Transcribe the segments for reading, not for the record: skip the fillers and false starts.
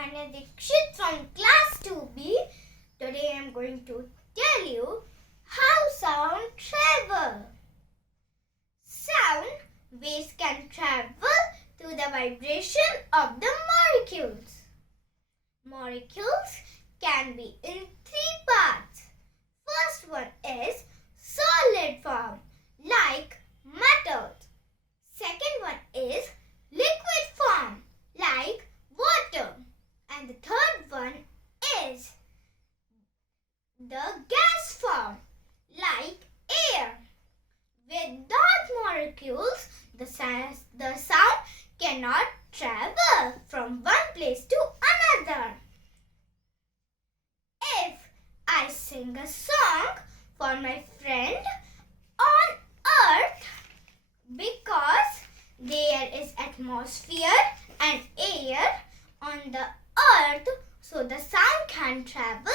my name is Dikshit from class 2B. Today I am going to tell you how sound travel. Sound waves can travel through the vibration of the molecules. Molecules can be in three parts. First one is solid form like metals. Second one is liquid form like water. And the third one is the gas form like air. Without molecules, the sound cannot travel from one place to another. If I sing a song for my friend on earth, because there is atmosphere and air on the earth, so the sound can travel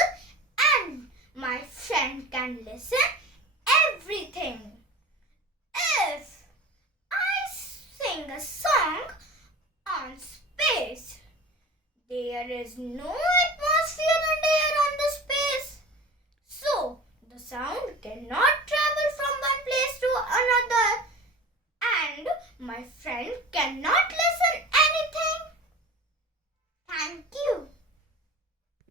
and my friend can listen everything. If I sing a song on space, there is no atmosphere and air on the space, so the sound cannot travel from one place to another and my friend cannot